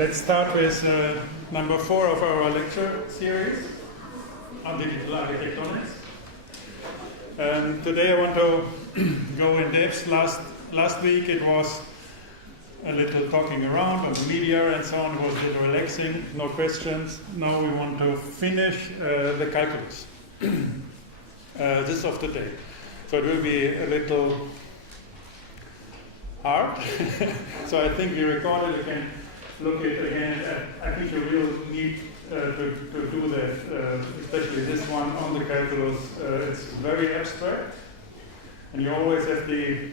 Let's start with number 4 of our lecture series on digital architectonics. Today I want to go in depth. Last week it was a little talking around on the media and so on. It was a little relaxing, no questions. Now we want to finish the calculus. This of today. So it will be a little hard. So I think we recorded. You can look it again. I think you will need to do that, especially this one on the calculus. It's very abstract, and you always have the.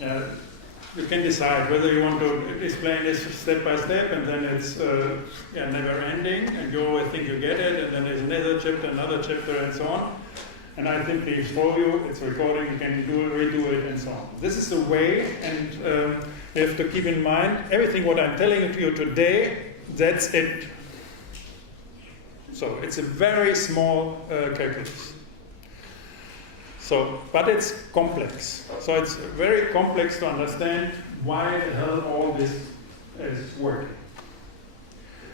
You can decide whether you want to explain this step by step, and then it's never ending, and you always think you get it, and then there's another chapter, and so on. And I think for you, it's recording, you can redo it, and so on. This is the way, and you have to keep in mind, everything what I'm telling you today, that's it. So it's a very small calculus. So, but it's complex. So it's very complex to understand why the hell all this is working.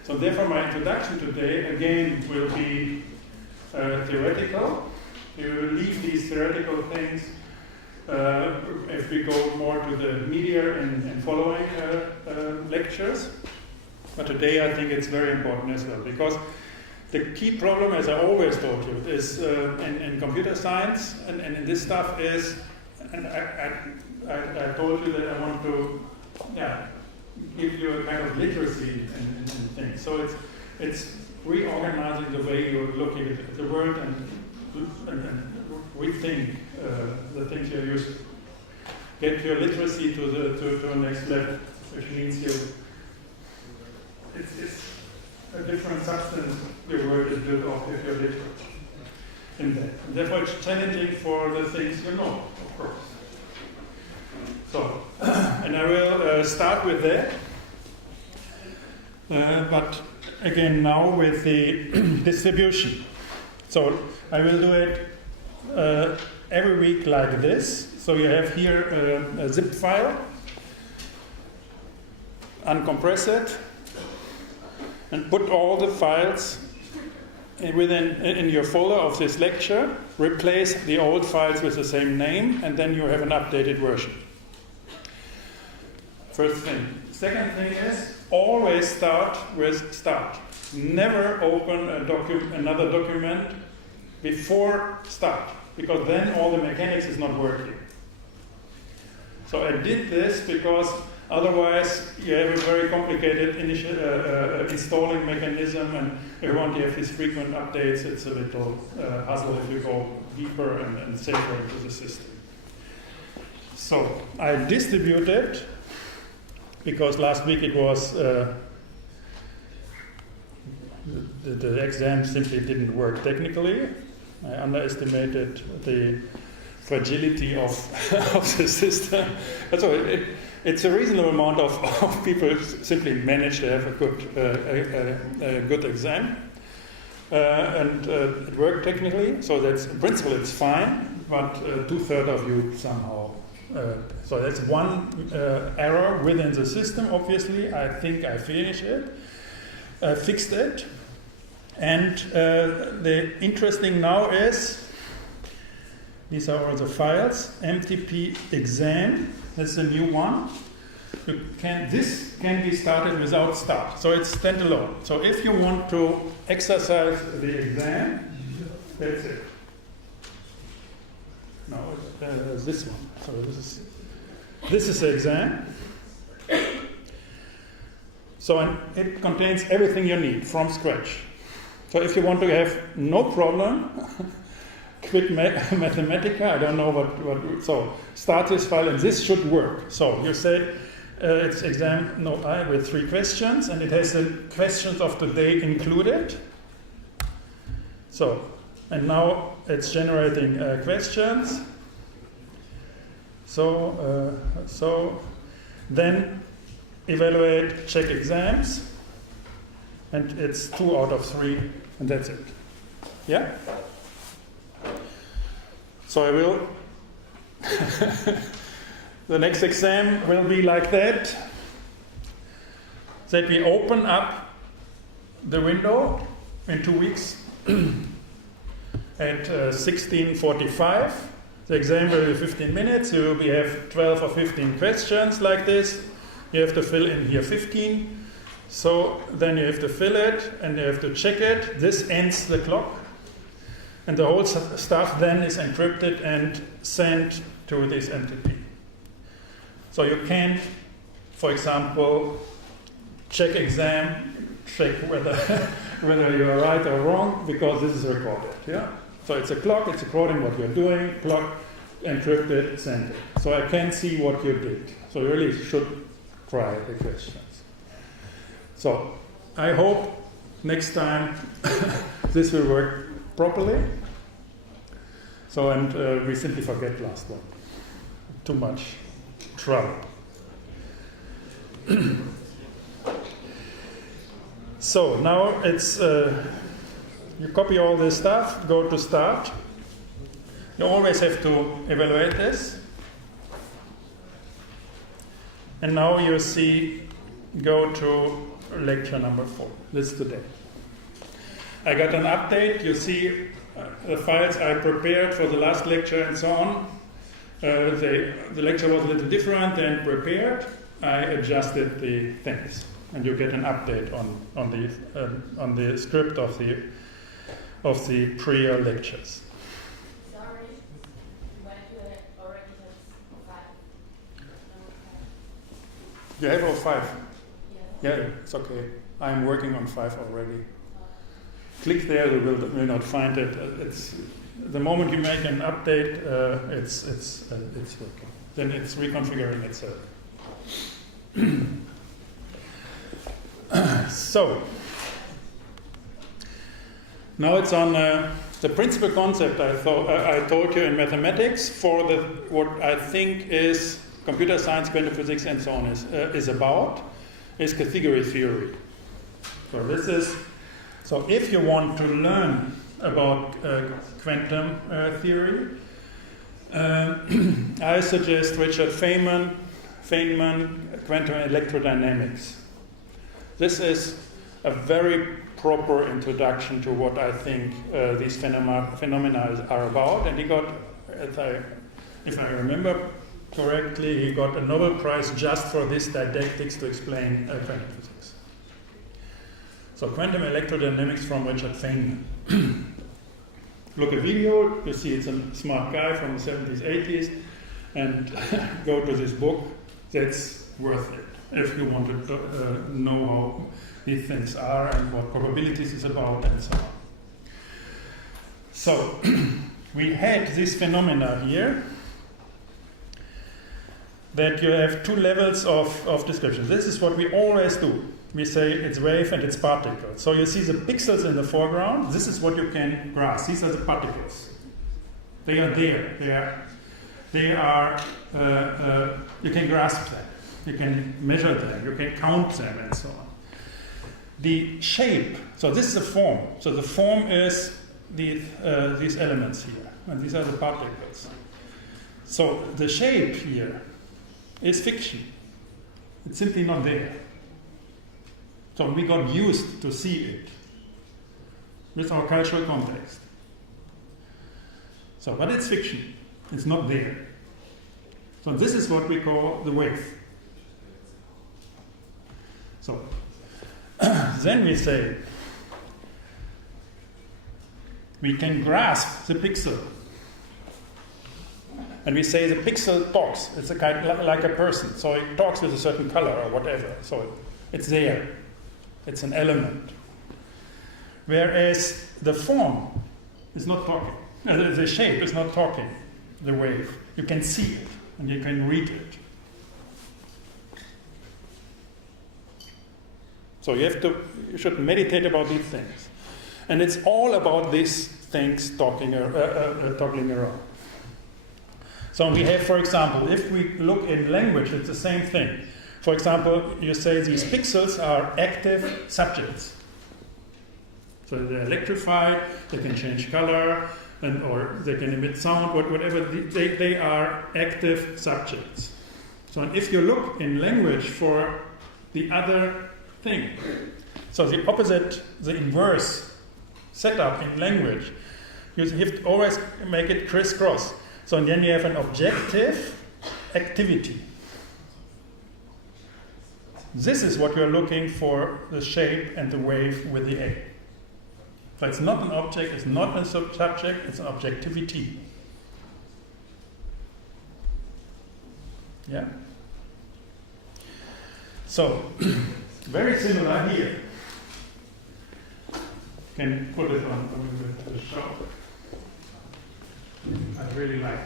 So therefore my introduction today, again, will be theoretical. We will leave these theoretical things if we go more to the media and following lectures. But today I think it's very important as well, because the key problem, as I always told you, is in computer science and in this stuff is, and I told you that I want to give you a kind of literacy in things. So it's reorganizing the way you're looking at the world and rethink the things you're used to. Get your literacy to the next level, which means it's a different substance your word is built off if you're literate in that. And therefore it's challenging for the things you know, of course. So, and I will start with that. But again now with the distribution. So I will do it every week like this. So you have here a zip file, uncompress it, and put all the files in your folder of this lecture, replace the old files with the same name, and then you have an updated version. First thing. Second thing is, always start with start. Never open another document before start, because then all the mechanics is not working. So I did this because otherwise you have a very complicated installing mechanism, and if you want to have these frequent updates, it's a little hassle if you go deeper and safer into the system. So I distributed, because last week it was the exam simply didn't work technically. I underestimated the fragility of the system. So it's a reasonable amount of people simply manage to have a good exam. And it worked technically, so that's in principle it's fine, but 2/3 of you somehow. So that's one error within the system, obviously. I think I finished it, fixed it. And the interesting now is, these are all the files, MTP exam, that's the new one. This can be started without start, so it's standalone. So if you want to exercise the exam, that's it. No, this one. So this is the exam. So it contains everything you need from scratch. So if you want to have no problem, quick Mathematica, I don't know what. So start this file, and this should work. So you say it's exam with 3 questions, and it has the questions of the day included. So, and now it's generating questions. So then evaluate, check exams, and it's 2 out of 3, and that's it. Yeah? So I will The next exam will be like that. that we open up the window in 2 weeks at 16:45. The exam will be 15 minutes. You will have 12 or 15 questions like this. You have to fill in here 15. So then you have to fill it and you have to check it. This ends the clock. And the whole stuff then is encrypted and sent to this entity. So you can, for example, check exam, check whether whether you are right or wrong, because this is recorded. Yeah. So it's a clock, it's recording what you're doing, clock, encrypted, send it. So I can see what you did. So you really should try the questions. So I hope next time this will work properly. So, and we simply forget last one. Too much trouble. So now it's, you copy all this stuff, go to start. You always have to evaluate this. And now you see, go to lecture number 4. This is today. I got an update. You see the files I prepared for the last lecture and so on. The lecture was a little different than prepared. I adjusted the things, and you get an update on the script of the prior lectures. Sorry, when you already have 5. You have all 5? Yes. Yeah, it's okay. I'm working on 5 already. Click there, you will not find it. It's the moment you make an update, it's working. Then it's reconfiguring itself. So now it's on the principal concept I told you in mathematics for what I think is computer science, quantum physics, and so on is about is category theory. So this is. So if you want to learn about quantum theory, I suggest Richard Feynman, Quantum Electrodynamics. This is a very proper introduction to what I think these phenomena are about. And he got, if I remember correctly, he got a Nobel Prize just for this didactics to explain quantum physics. So quantum electrodynamics from Richard Feynman. Look at video, you see it's a smart guy from the 70s, 80s, and go to this book. That's worth it if you want to know how these things are and what probabilities is about and so on. So we had this phenomena here that you have 2 levels of description. This is what we always do. We say it's wave and it's particle. So you see the pixels in the foreground. This is what you can grasp. These are the particles. They are there. They are. You can grasp them. You can measure them. You can count them and so on. The shape. So this is the form. So the form is these elements here, and these are the particles. So the shape here is fiction. It's simply not there. So we got used to see it with our cultural context. So, but it's fiction. It's not there. So this is what we call the wave. So then we say we can grasp the pixel. And we say the pixel talks. It's a kind like a person. So it talks with a certain color or whatever. So it's there. It's an element. Whereas the form is not talking. The shape is not talking, the wave. You can see it and you can read it. So you should meditate about these things. And it's all about these things toggling around. So we have, for example, if we look in language, it's the same thing. For example, you say these pixels are active subjects. So they're electrified, they can change color, or they can emit sound, whatever. They are active subjects. So if you look in language for the other thing. So the opposite, the inverse setup in language, you have to always make it crisscross. So then you have an objective activity. This is what you're looking for, the shape and the wave with the A. So it's not an object, it's not a subject, it's an objectivity. Yeah? So, very similar here. Can put it on the show. I really like it.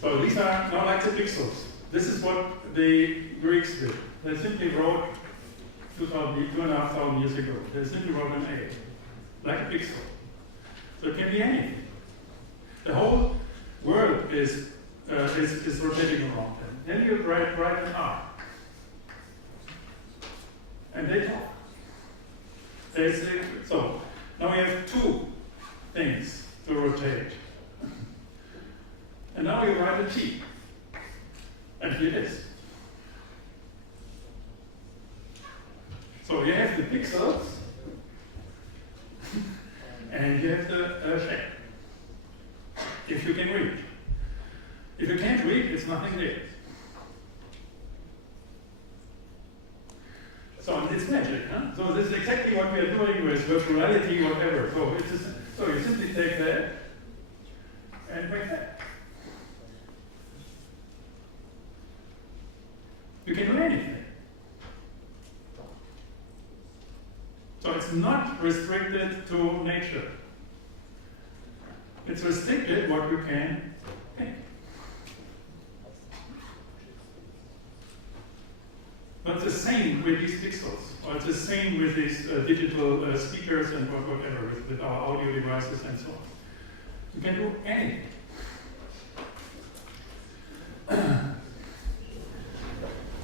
So these are now like the pixels. This is what the Greeks did. They simply wrote 2,500 years ago. They simply wrote an A, like a pixel. So it can be anything. The whole world is rotating around them. Then you write an R. And they talk. They say, so now we have two things to rotate. And now you write a T. And here it is. So you have the pixels, and you have the shape. If you can read. If you can't read, it's nothing there. So it's magic, huh? So this is exactly what we are doing with virtual reality, whatever. So you simply take that and make that. You can do anything. So it's not restricted to nature. It's restricted what you can think. But it's the same with these pixels, or it's the same with these digital speakers and whatever, with our audio devices and so on. You can do anything.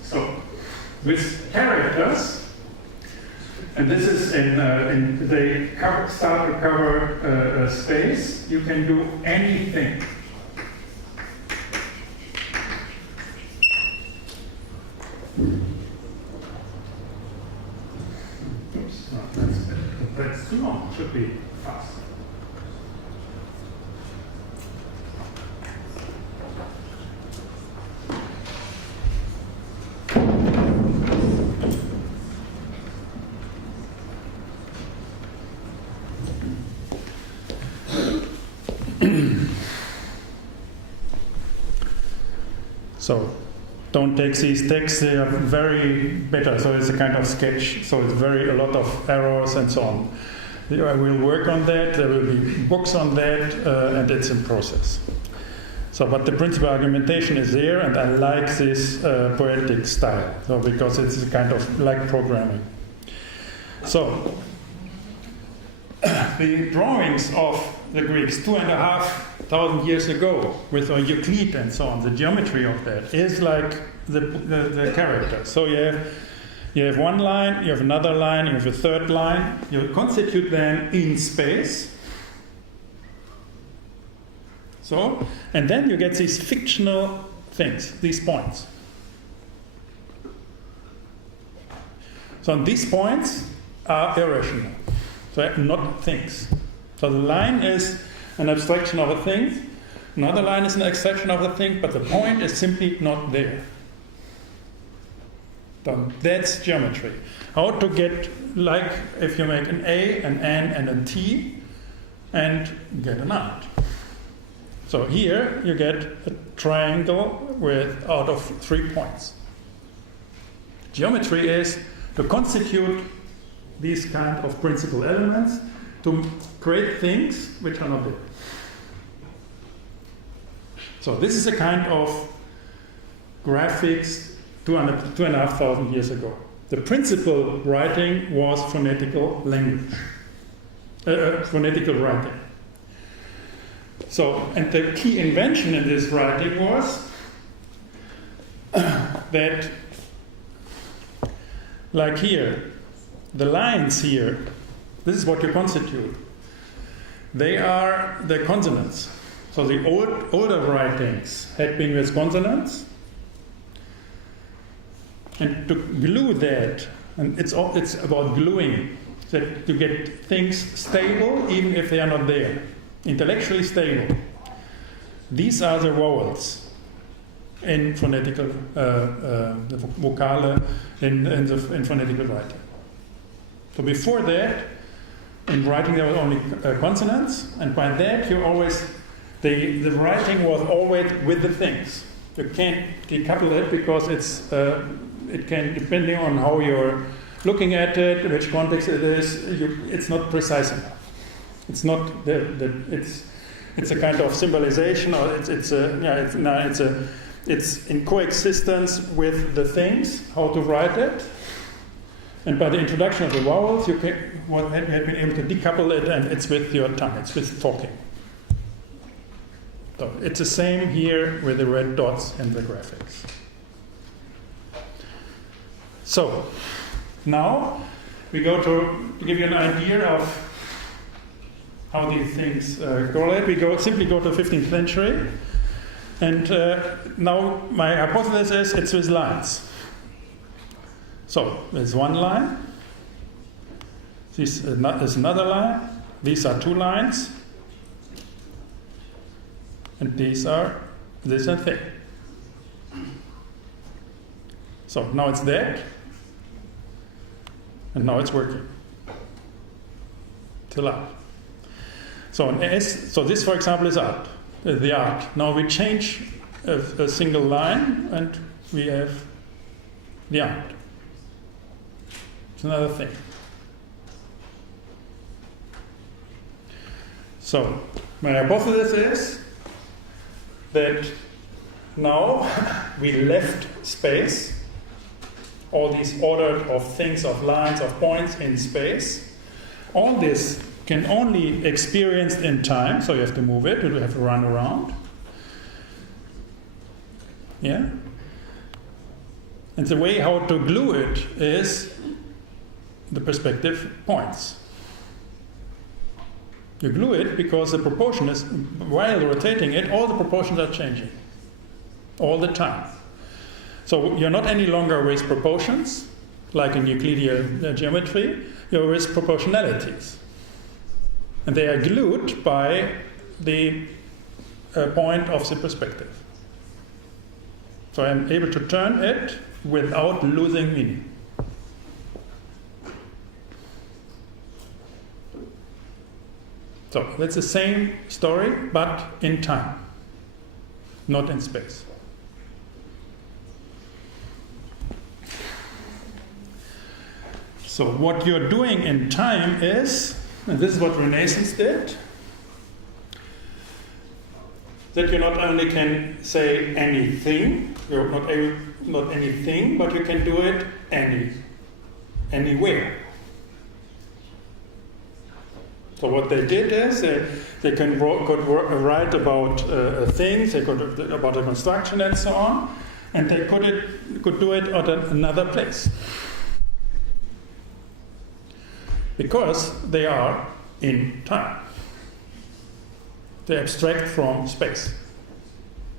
So, with characters, and this is they start to cover space, you can do anything. Oops, no, that's too long, should be fast. So don't take these texts, they are very better. So it's a kind of sketch, so it's a lot of errors and so on. I will work on that, there will be books on that, and it's in process. So, but the principal argumentation is there, and I like this poetic style, so because it's a kind of like programming. So, the drawings of the Greeks 2,500 years ago with Euclid and so on, the geometry of that is like the character. So you have one line, you have another line, you have a third line, you constitute them in space. So, and then you get these fictional things, these points. So these points are irrational. So they're not things. So the line is an abstraction of a thing, another line is an abstraction of a thing, but the point is simply not there. So that's geometry. How to get, like if you make an A, an N, and a T, and get an art. So here you get a triangle out of 3 points. Geometry is to constitute these kind of principal elements to create things which are not there. So this is a kind of graphics 2,500 years ago. The principal writing was phonetical language, phonetical writing. So, and the key invention in this writing was that, like here, the lines here, this is what you constitute. They are the consonants. So the older writings had been with consonants, and to glue that, and it's about gluing, that you get things stable even if they are not there, intellectually stable. These are the vowels in phonetical, the vocale in phonetical writing. So before that, in writing there were only consonants, and by that you always, the writing was always with the things. You can't decouple it because it can, depending on how you're looking at it, which context it is, it's not precise enough. It's not it's a kind of symbolization, or it's in coexistence with the things, how to write it. And by the introduction of the vowels, you had been able to decouple it, and it's with your tongue, it's with talking. So it's the same here with the red dots and the graphics. So now we go to give you an idea of how these things correlate. We simply go to the 15th century, and now my hypothesis is it's with lines. So there's one line, this is another line, these are two lines, and these are this and that. So now it's that, and now it's working. Till up. So this, for example, is art, the art. Now we change a single line, and we have the art. It's another thing. So my hypothesis is that now we left space, all these ordered of things, of lines, of points in space. All this can only experienced in time, so you have to move it, you have to run around. Yeah? And the way how to glue it is the perspective points. You glue it because the proportion is, while rotating it, all the proportions are changing all the time. So you're not any longer with proportions, like in Euclidean geometry, you're with proportionalities. And they are glued by the point of the perspective. So I'm able to turn it without losing meaning. So that's the same story, but in time, not in space. So what you're doing in time is, and this is what Renaissance did, that you not only can say anything, you're not anything, but you can do it anywhere. So what they did is they could write about things, they could about a construction and so on, and they could do it at another place. Because they are in time. They abstract from space.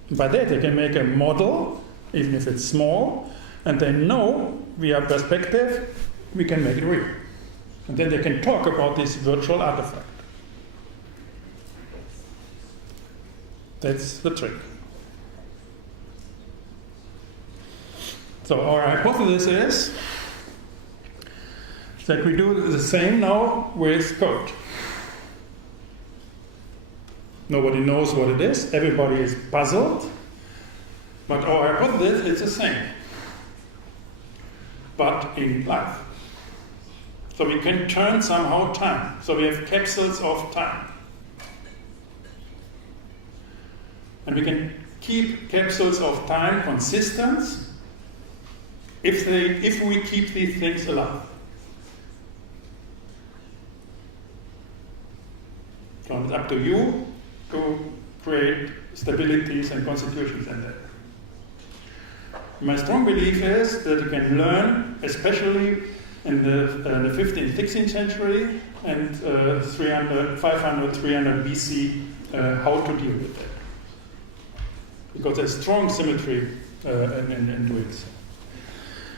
By that they can make a model, even if it's small, and they know via perspective we can make it real. And then they can talk about this virtual artifact. That's the trick. So our hypothesis is that we do the same now with code. Nobody knows what it is, everybody is puzzled, but our hypothesis is the same, but in life. So we can turn somehow time. So we have capsules of time. And we can keep capsules of time consistent if we keep these things alive. So it's up to you to create stabilities and constitutions in that. My strong belief is that you can learn, especially in the 15th, 16th century and 500, 300 BC, how to deal with that. Because there's strong symmetry in doing so.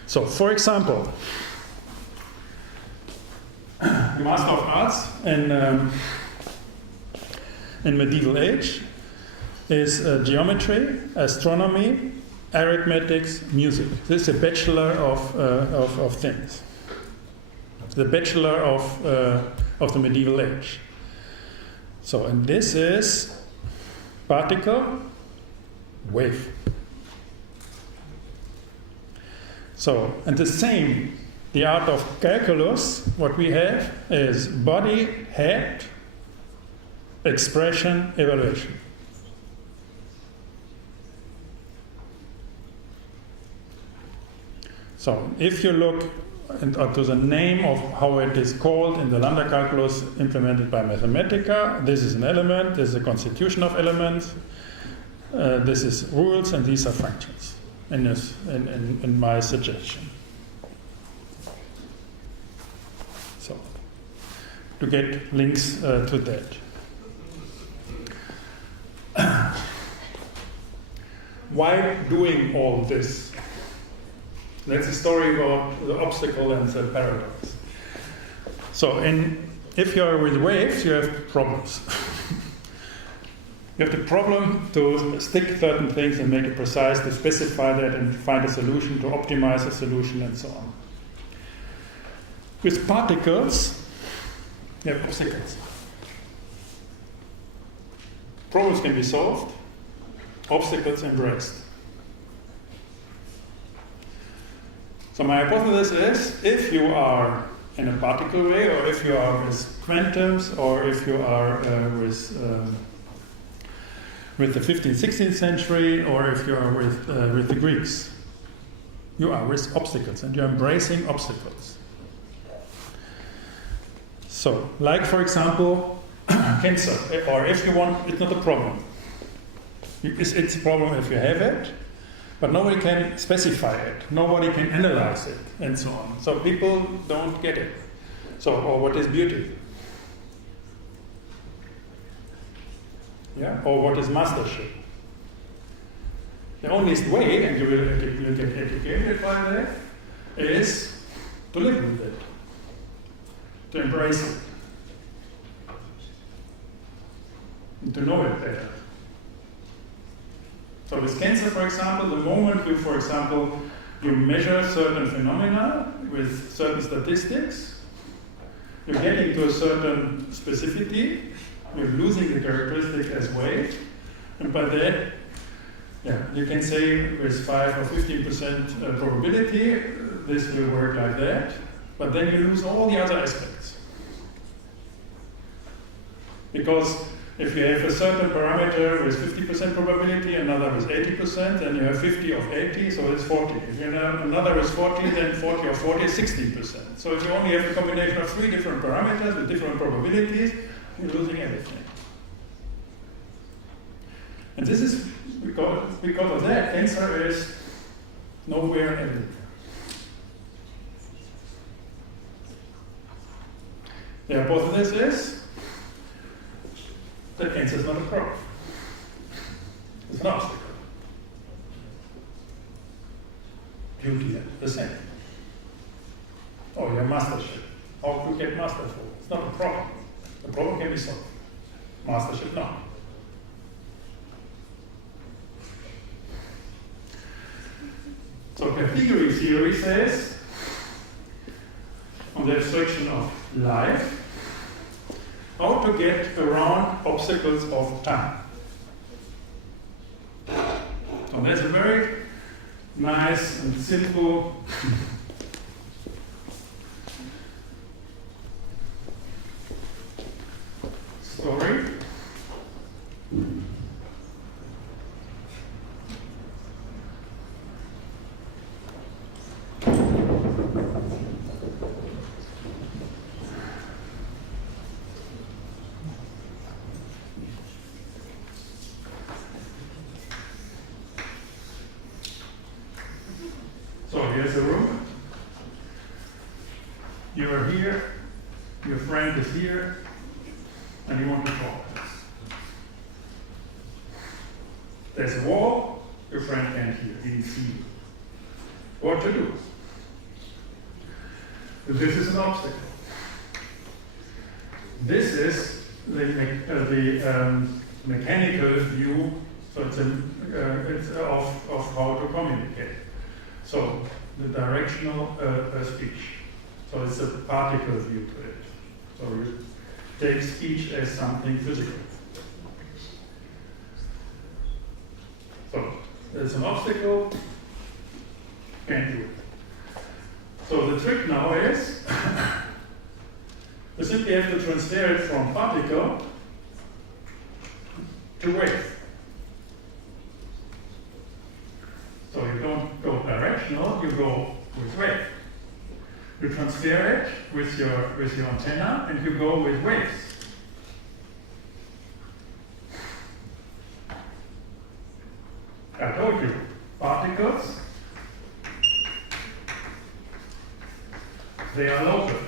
So, for example, the Master of Arts in medieval age is geometry, astronomy, arithmetics, music. This is a bachelor of things. The bachelor of the medieval age. So, and this is particle, wave. So, and the same, the art of calculus, what we have is body, head, expression, evaluation. So, if you look to the name of how it is called in the lambda calculus implemented by Mathematica, this is an element, this is a constitution of elements, this is rules, and these are functions in my suggestion. So, to get links to that. Why doing all this? That's a story about the obstacle and the paradox. So, if you are with waves, you have problems. You have the problem to stick certain things and make it precise, to specify that and find a solution, to optimize a solution, and so on. With particles, you have obstacles. Problems can be solved, obstacles embraced. So my hypothesis is, if you are in a particle way, or if you are with quantums, or if you are with the 15th, 16th century, or if you are with the Greeks, you are with obstacles, and you're embracing obstacles. So, like for example, cancer, or if you want, it's not a problem. It's a problem if you have it, but nobody can specify it, nobody can analyze it, and so on. So people don't get it. So, or what is beauty? Yeah? Or what is mastership? The only way, and you will get educated by that, is to live with it, to embrace it, and to know it better. So with cancer, for example, the moment you measure certain phenomena with certain statistics, you're getting to a certain specificity, you're losing the characteristic as weight, and by that, you can say with 5 or 15% probability, this will work like that, but then you lose all the other aspects. Because if you have a certain parameter with 50% probability, another with 80%, then you have 50 of 80, so it's 40. If you have another with 40, then 40 of 40 is 16%. So if you only have a combination of 3 different parameters with different probabilities, you're losing everything. And this is because of that, cancer is nowhere and everywhere. The hypothesis is that cancer is not a problem. It's an obstacle. Beauty, the same. Oh, your mastership. How to get masterful? It's not a problem. The problem can be solved. Mastership, no. So category theory says, on the abstraction of life, how to get around obstacles of time. So there's a very nice and simple story. and you want to talk. There's a wall, your friend can't hear, didn't see you. What to do? This is an obstacle. This is the mechanical view, so it's of how to communicate. So the directional speech. So it's a particle view to it. So you take speech as something physical. So there's an obstacle, can't do it. So the trick now is we simply have to transfer it from particle to wave. So you don't go directional, you go with wave. You transfer it with your antenna and you go with waves. I told you, particles, they are local.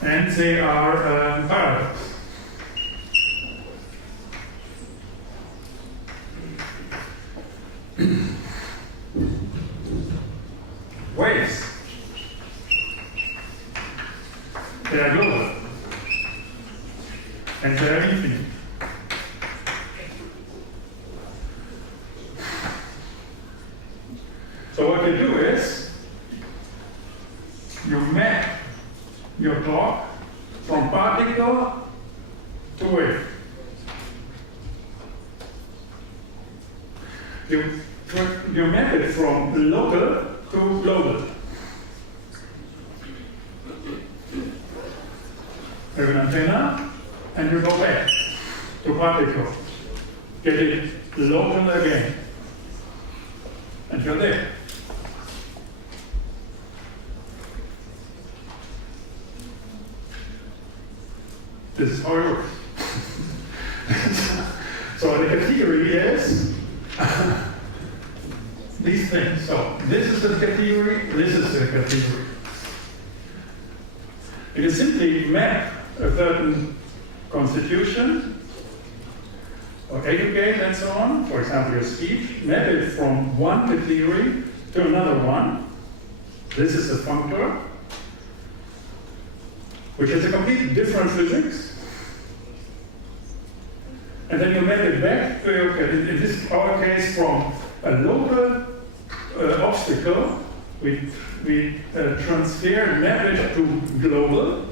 And they are paradox. Waves, they are global. And they are infinite. So what you do is, you map your talk from particle to wave. You map it from local to global. You have an antenna, and you go back to particle. Get it local again. And you're there. This is how it works. So the category is these things. So this is the category, this is the category. You can simply map a certain constitution or educate and so on, for example your speech, map it from one category to another one. This is a functor, which is a completely different physics. And then you map it back to your, in this our case, from a local obstacle, we transfer, map it to global,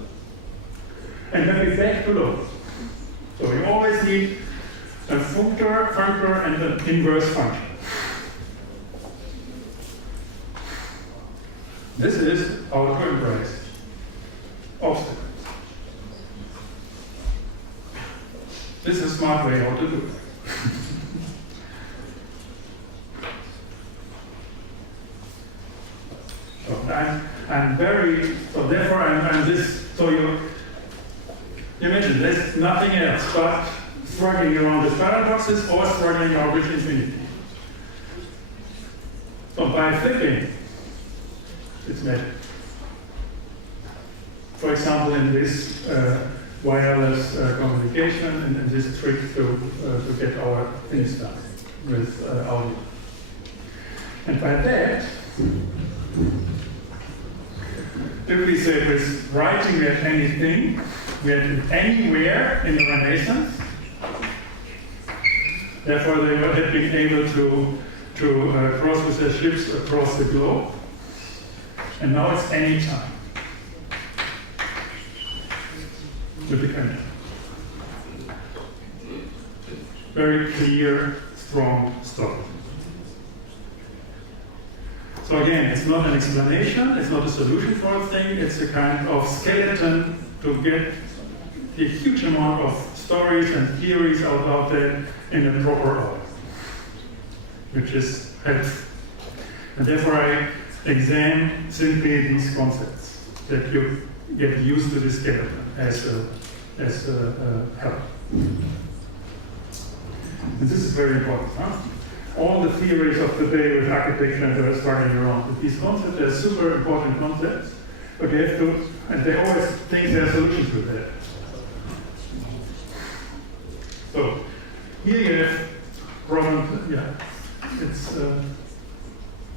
and map it back to local. So you always need a functor, and an inverse function. This is how to embrace obstacles. This is a smart way how to do it. So I'm very, so therefore I'm this, so you imagine there's nothing else but struggling around the paradoxes or struggling around with infinity. So by flipping, it's magic. For example, in this wireless communication and this trick to get our things done with audio. And by that, typically say with writing we have anything, we have anywhere in the Renaissance. Therefore they have been able to cross with their ships across the globe. And now it's anytime. With the camera. Very clear, strong story. So again, it's not an explanation, it's not a solution for a thing, it's a kind of skeleton to get a huge amount of stories and theories out there in a proper order, which is helpful. And therefore I examine simply these concepts, that you get used to the skeleton as a help. And this is very important. Huh? All the theories of today with architecture and the struggling around with these concepts are super important concepts, But you have to, and they always think there are solutions to that. So here you have problems. Yeah, it's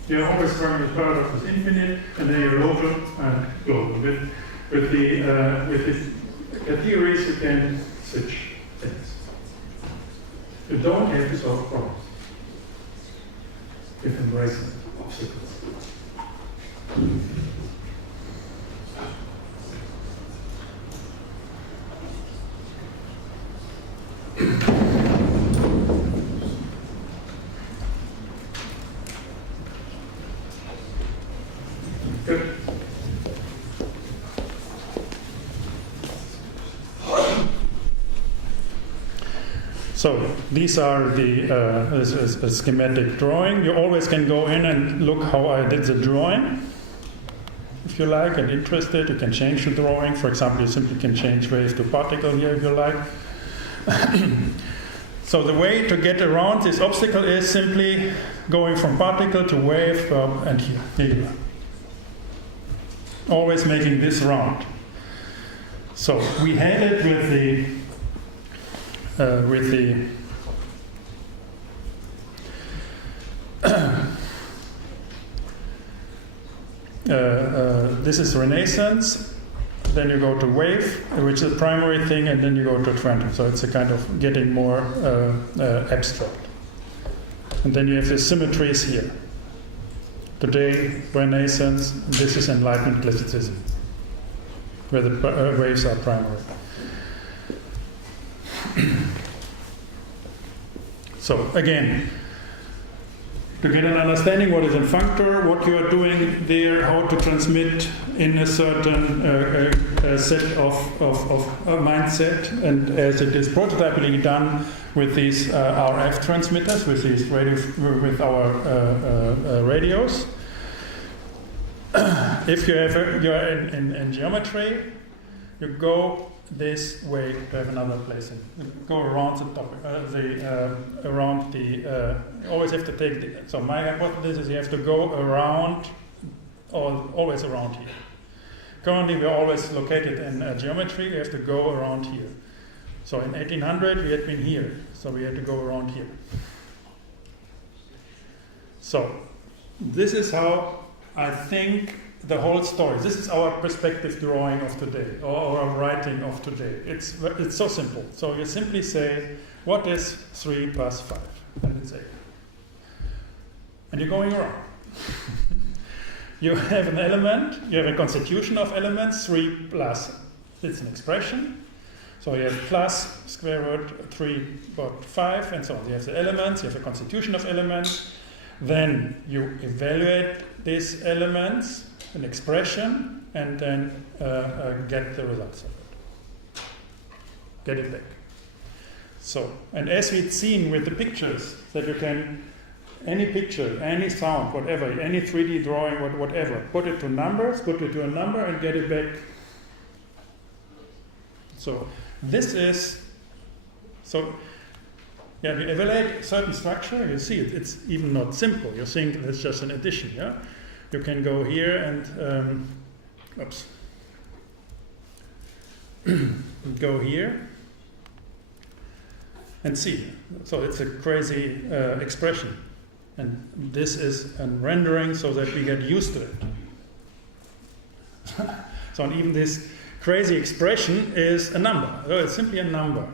you're always trying to start off with infinite, and then you're local and global. With the categories, you can switch things. You don't have to solve problems. You embrace obstacles. Good. So these are the this is a schematic drawing. You always can go in and look how I did the drawing. If you like and interested, you can change the drawing. For example, you simply can change wave to particle here if you like. So the way to get around this obstacle is simply going from particle to wave and here. Here you are. Always making this round. So we had it with the this is Renaissance. Then you go to wave, which is the primary thing, and then you go to Trenton. So it's a kind of getting more abstract. And then you have the symmetries here. Today, Renaissance, this is Enlightenment Classicism, where the waves are primary. So again, to get an understanding what is in functor, what you are doing there, how to transmit in a certain set of mindset, and as it is prototypically done with these RF transmitters, with these with our radios. If you are in geometry, you go this way to have another place. Go around the topic, always have to take so my hypothesis is you have to go around, or always around here. Currently we're always located in geometry, we have to go around here. So in 1800 we had been here, so we had to go around here. So this is how I think the whole story. This is our perspective drawing of today, or our writing of today. It's so simple. So you simply say, what is 3 plus 5? And it's 8. And you're going around. You have an element, you have a constitution of elements, 3 plus, it's an expression. So you have plus square root 3 but 5 and so on. You have the elements, you have a constitution of elements. Then you evaluate these elements, an expression, and then get the results of it. Get it back. So, and as we've seen with the pictures, that you can, any picture, any sound, whatever, any 3D drawing, whatever, put it to numbers, put it to a number, and get it back. So, this is, so, yeah, you evaluate a certain structure, you see it's even not simple. You think it's just an addition, yeah? You can go here and, go here and see. So it's a crazy expression. And this is a rendering so that we get used to it. So and even this crazy expression is a number. So it's simply a number.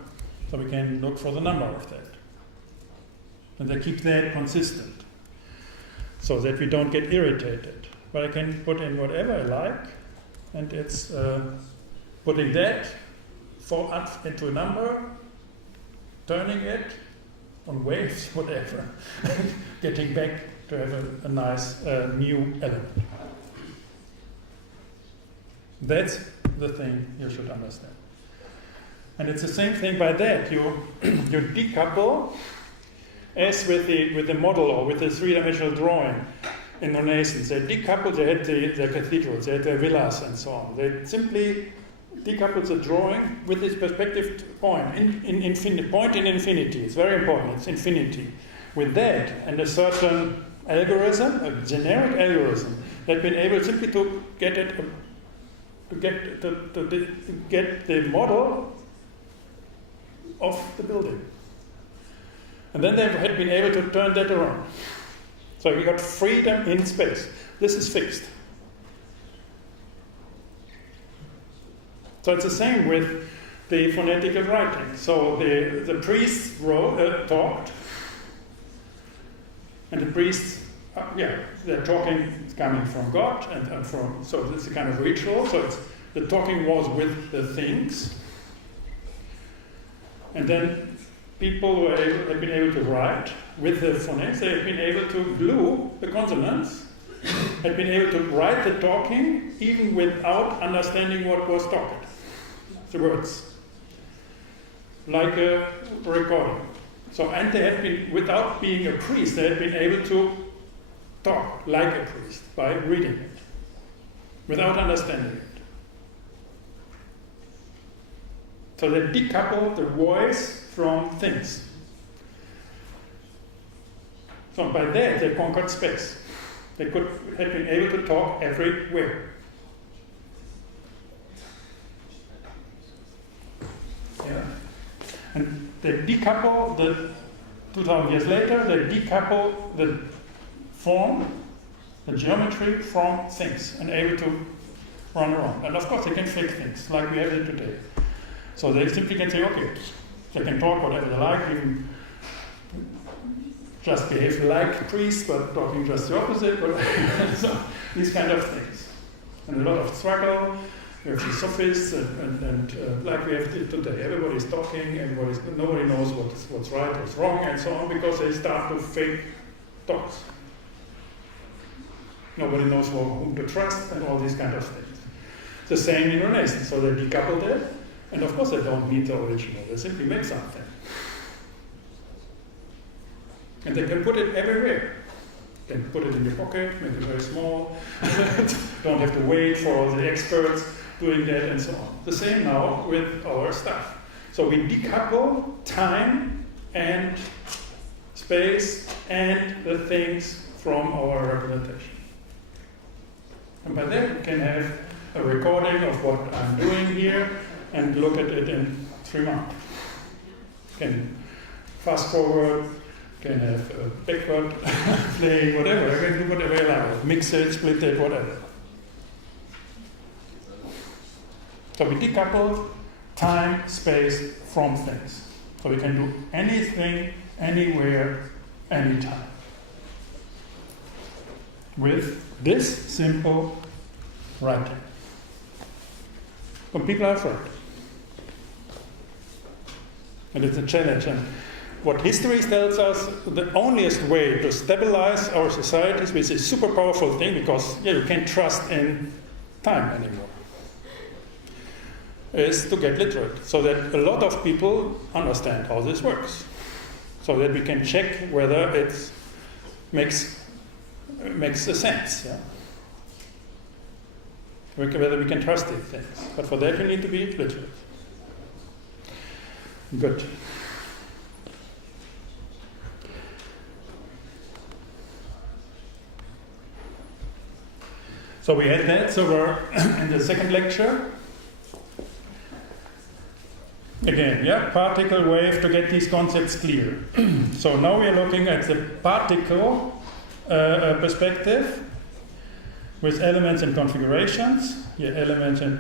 So we can look for the number of that. And they keep that consistent so that we don't get irritated. But I can put in whatever I like, and it's putting that into a number, turning it on waves, whatever, getting back to have a nice new element. That's the thing you should understand. And it's the same thing by that. You decouple, as with the model or with the three-dimensional drawing in Renaissance. They decoupled, they had the cathedrals, they had their villas and so on. They simply decoupled the drawing with this perspective point, point in infinity. It's very important, it's infinity. With that and a certain algorithm, a generic algorithm, they've been able simply to get it to get the model of the building. And then they had been able to turn that around. So we got freedom in space. This is fixed. So it's the same with the phonetical writing. So the priests talked, and the priests, they're talking coming from God, and from, so it's a kind of ritual. So the talking was with the things, and then people who had been able to write with the phonics. They had been able to glue the consonants, had been able to write the talking even without understanding what was talked, the words, like a recording. So, and they had been, without being a priest, they had been able to talk like a priest by reading it, without understanding it. So they decoupled the voice from things. So by that they conquered space. They had been able to talk everywhere. Yeah. And they decouple 2,000 years later, they decouple the form, the geometry from things, and able to run around. And of course they can fake things like we have it today. So they simply can say, okay, they can talk whatever they like, even just behave like priests, but talking just the opposite. So these kind of things. And a lot of struggle. We have the sophists, and like we have today, everybody's talking, nobody knows what's right, what's wrong, and so on, because they start to fake talks. Nobody knows whom to trust, and all these kind of things. The same in Renaissance. So they decoupled it. And of course they don't need the original, they simply make something. And they can put it everywhere. They can put it in your pocket, make it very small. Don't have to wait for all the experts doing that and so on. The same now with our stuff. So we decouple time and space and the things from our representation. And by that we can have a recording of what I'm doing here, and look at it in 3 months. Can fast forward, can have backward playing, whatever. I can do whatever I like. Mix it, split it, whatever. So we decouple time, space from things. So we can do anything, anywhere, anytime. With this simple writing. But people are afraid. And it's a challenge. And what history tells us, the onlyest way to stabilize our societies with this super powerful thing, because you can't trust in time anymore, is to get literate, so that a lot of people understand how this works, so that we can check whether it makes a sense. Yeah? Whether we can trust these things. But for that, you need to be literate. Good. So we had that. So we're in the second lecture. Again, particle wave to get these concepts clear. So now we are looking at the particle perspective with elements and configurations. Here, elements and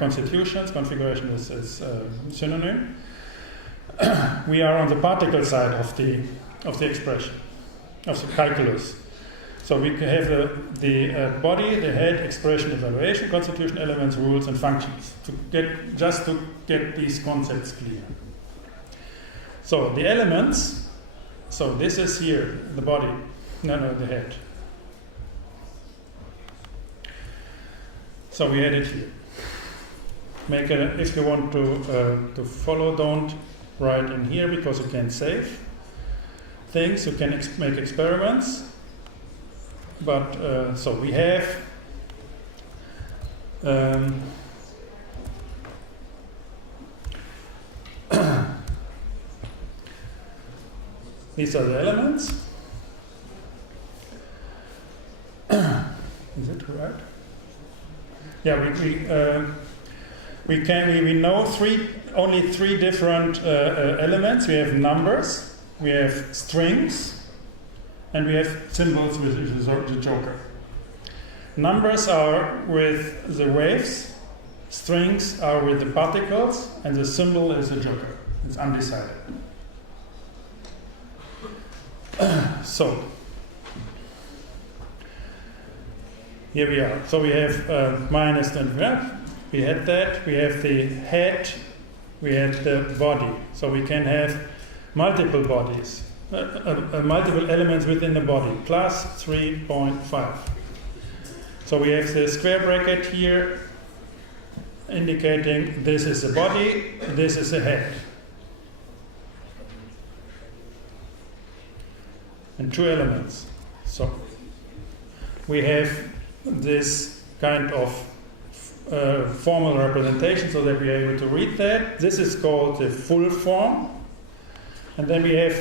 constitutions. Configuration is synonym. We are on the particle side of the expression, of the calculus. So we have the body, the head, expression, evaluation, constitution, elements, rules, and functions to get these concepts clear. So the elements. So this is here the body. No, the head. So we had it here. If you want to follow, don't write in here because you can save things. You can make experiments. But so we have these are the elements. Is it right? Yeah, we know only three different elements. We have numbers, we have strings, and we have symbols, which is the joker. Numbers are with the waves, strings are with the particles, and the symbol is a joker. It's undecided. So here we are. So we have minus and we had that. We have the head. We have the body. So we can have multiple bodies, multiple elements within the body. Plus 3.5. So we have the square bracket here, indicating this is the body, this is the head. And two elements. So we have this kind of formal representation so that we are able to read that. This is called the full form. And then we have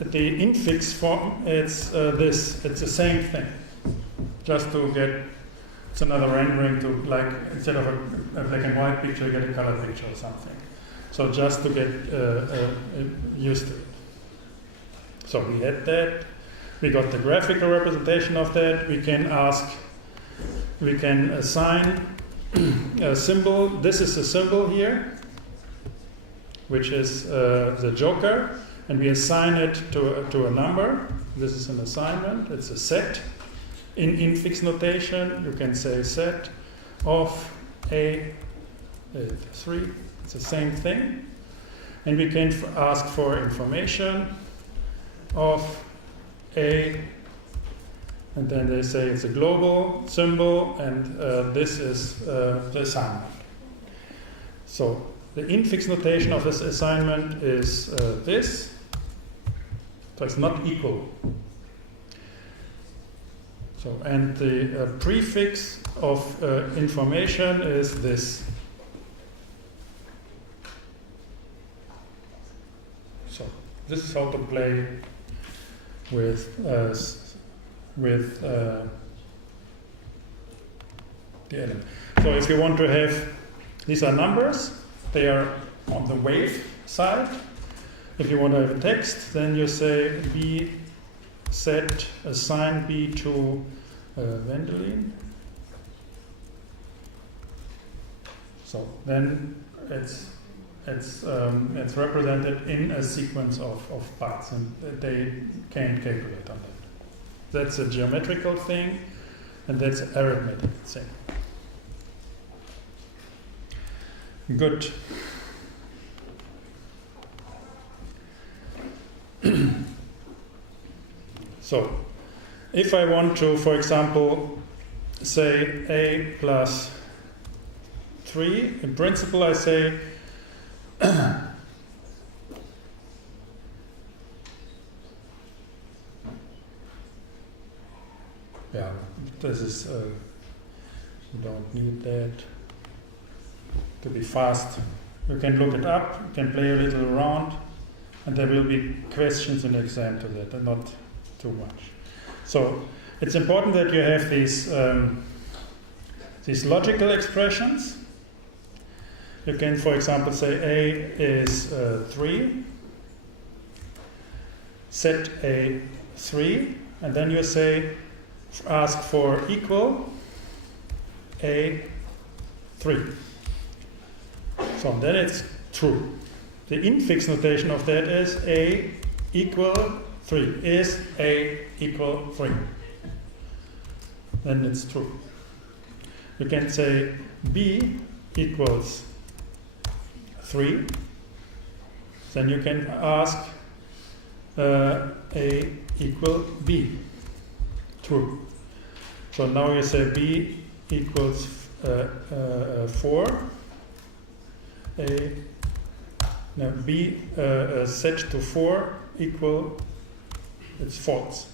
the infix form. It's this. It's the same thing. Just to get, it's another rendering to, like, instead of a black and white picture, get a color picture or something. So just to get used to it. So we had that. We got the graphical representation of that. We can assign a symbol. This is a symbol here, which is the joker, and we assign it to a number. This is an assignment. It's a set. In infix notation, you can say set of A3. It's the same thing. And we can ask for information of A, and then they say it's a global symbol, and this is the assignment. So the infix notation of this assignment is this. So it's not equal. So, and the prefix of information is this. So this is how to play with the element. So if you want to have, these are numbers, they are on the wave side. If you want to have a text, then you say B set assign B to Wendelin. So then it's represented in a sequence of parts, and they can't calculate on that. That's a geometrical thing, and that's an arithmetic thing. Good. So, if I want to, for example, say A plus 3, in principle I say yeah, this is, you don't need that to be fast. You can look it up, you can play a little around, and there will be questions in the exam to that, and not too much. So it's important that you have these logical expressions. You can, for example, say A is 3, set A 3, and then you say, ask for equal A 3. So then it's true. The infix notation of that is A equal 3. Is A equal 3? Then it's true. You can say B equals 3. Then you can ask A equal B. True. So now you say B equals 4. Now B set to 4 equal, it's false.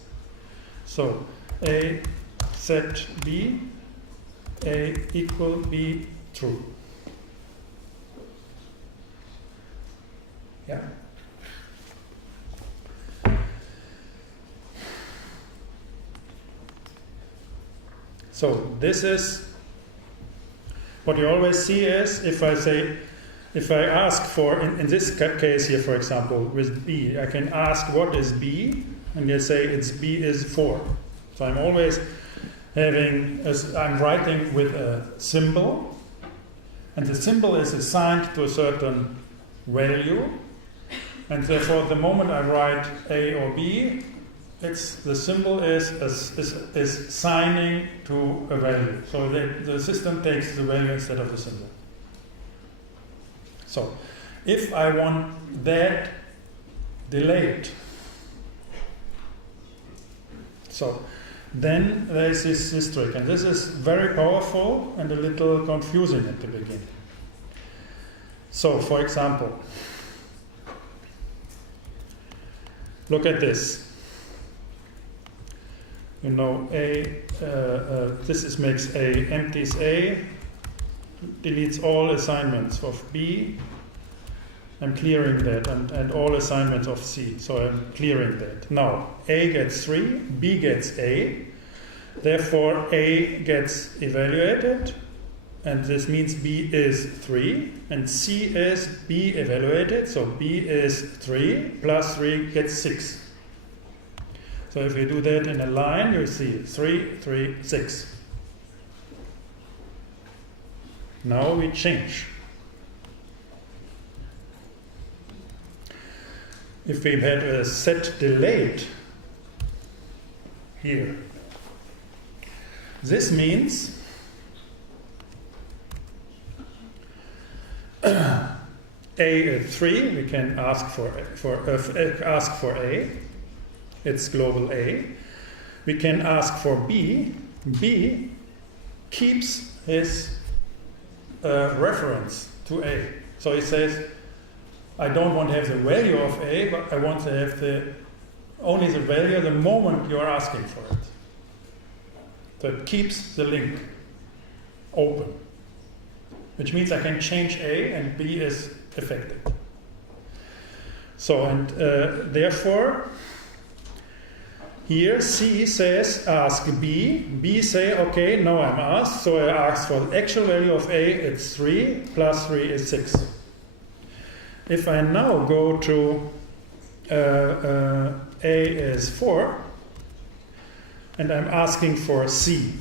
So A set B, A equal B, true. Yeah. So this is what you always see is if I ask for, in this case here, for example, with B, I can ask what is B, and you say it's B is 4. So I'm always I'm writing with a symbol, and the symbol is assigned to a certain value, and therefore the moment I write A or B, the symbol is signing to a value. So the system takes the value instead of the symbol. So if I want that delayed, so then there is this trick, and this is very powerful and a little confusing at the beginning. So for example, look at this. You know, makes A, empties A, deletes all assignments of B. I'm clearing that, and all assignments of C. So I'm clearing that. Now, A gets 3, B gets A. Therefore, A gets evaluated, and this means B is 3, and C is B evaluated, so B is 3, plus 3 gets 6. So if you do that in a line, you see 3, 3, 6. Now we change. If we had a set delayed here, this means A is 3. We can ask for A. It's global A. We can ask for B. B keeps his reference to A. So he says, I don't want to have the value of A, but I want to have only the value the moment you are asking for it. So it keeps the link open, which means I can change A and B is affected. So, and therefore, here C says ask B, B say okay, now I'm asked, so I ask for the actual value of A, it's 3, plus 3 is 6. If I now go to A is 4, and I'm asking for C.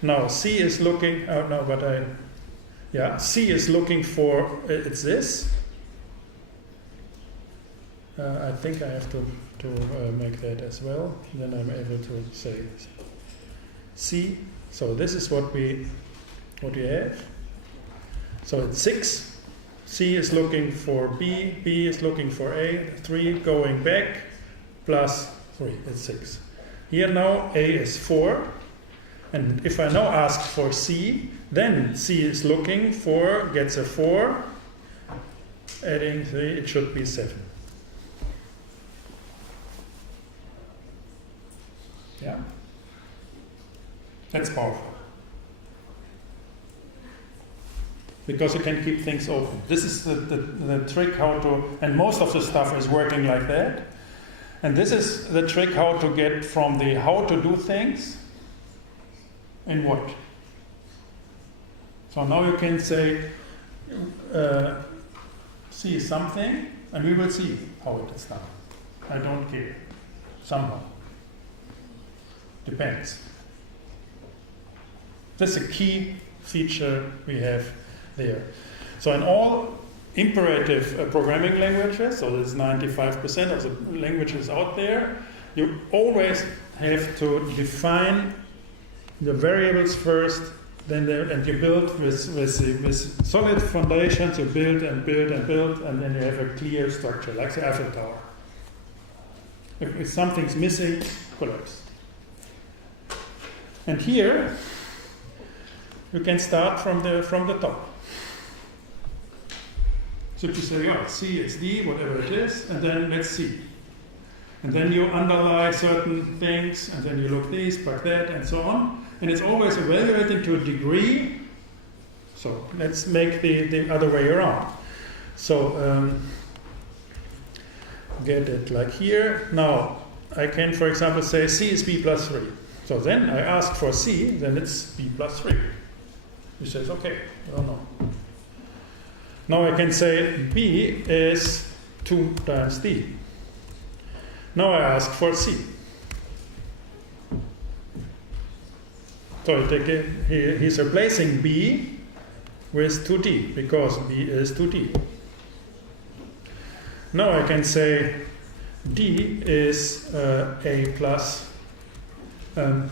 Now C is looking, C is looking for, it's this. I think I have to make that as well. Then I'm able to say C. So this is what we have. So it's 6. C is looking for B. B is looking for A. 3 going back plus 3. It's 6. Here now A is 4. And if I now ask for C, then C is looking for, gets a 4. Adding 3, it should be 7. Yeah, that's powerful. Because you can keep things open. This is the trick how to, and most of the stuff is working like that. And this is the trick how to get from the how to do things in what. So now you can say, see something, and we will see how it is done. I don't care. Somehow. Depends. That's a key feature we have there. So in all imperative programming languages, so there's 95% of the languages out there, you always have to define the variables first, then and you build with solid foundations, you build and build and build, and then you have a clear structure, like the Eiffel Tower. If something's missing, collapse. And here, you can start from the top. So you say, oh, C, it's D, whatever it is, and then let's see. And then you underlie certain things, and then you look this, like that, and so on. And it's always evaluating to a degree. So let's make the other way around. So get it like here. Now, I can, for example, say C is B plus 3. So then I ask for C, then it's B plus 3. He says, okay, I don't know. Now I can say B is 2 times D. Now I ask for C. So he's replacing B with 2D because B is 2D. Now I can say D is A plus 3.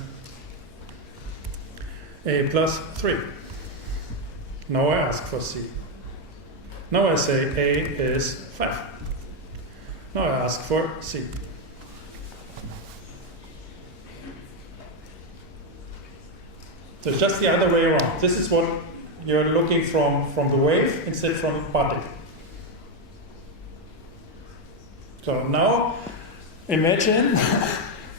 Now I ask for C. Now I say A is 5. Now I ask for C. So it's just the other way around. This is what you're looking from the wave instead from the particle. So now imagine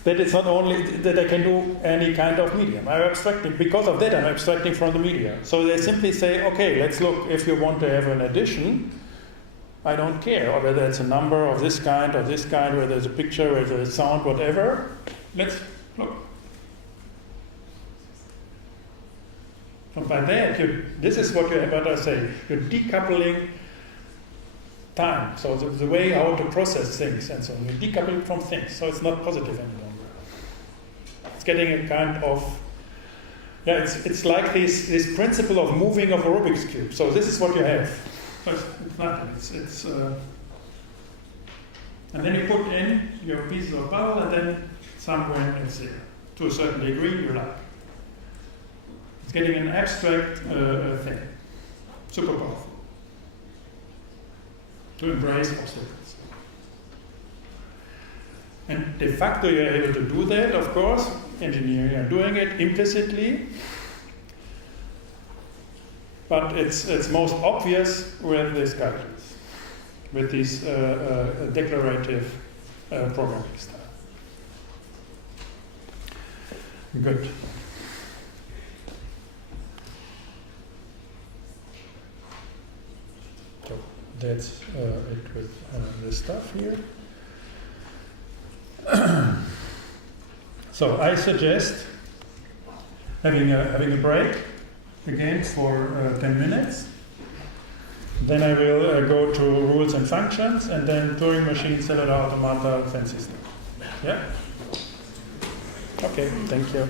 that it's not only that I can do any kind of medium. I'm abstracting, because of that I'm abstracting from the media. So they simply say, okay, let's look, if you want to have an addition, I don't care, or whether it's a number of this kind or this kind, whether there's a picture, whether there's sound, whatever. Let's look. And by that, this is what I say, you're decoupling time. So the way how to process things and so on. You're decoupling from things, so it's not positive any longer. It's getting a kind of, it's like this principle of moving of a Rubik's Cube. So this is what you have. So it's nothing. And then you put in your pieces of puzzle, and then somewhere it's there. To a certain degree, you like. It's getting an abstract thing. Super powerful. To embrace obstacles. And de facto you're able to do that, of course. Engineering are doing it implicitly. But it's most obvious with these calculus, with these declarative programming style. Good. So that's it with this stuff here. So I suggest having a break again for 10 minutes. Then I will go to rules and functions, and then Turing machine, cellular automata, fancy stuff. Yeah? Okay, thank you.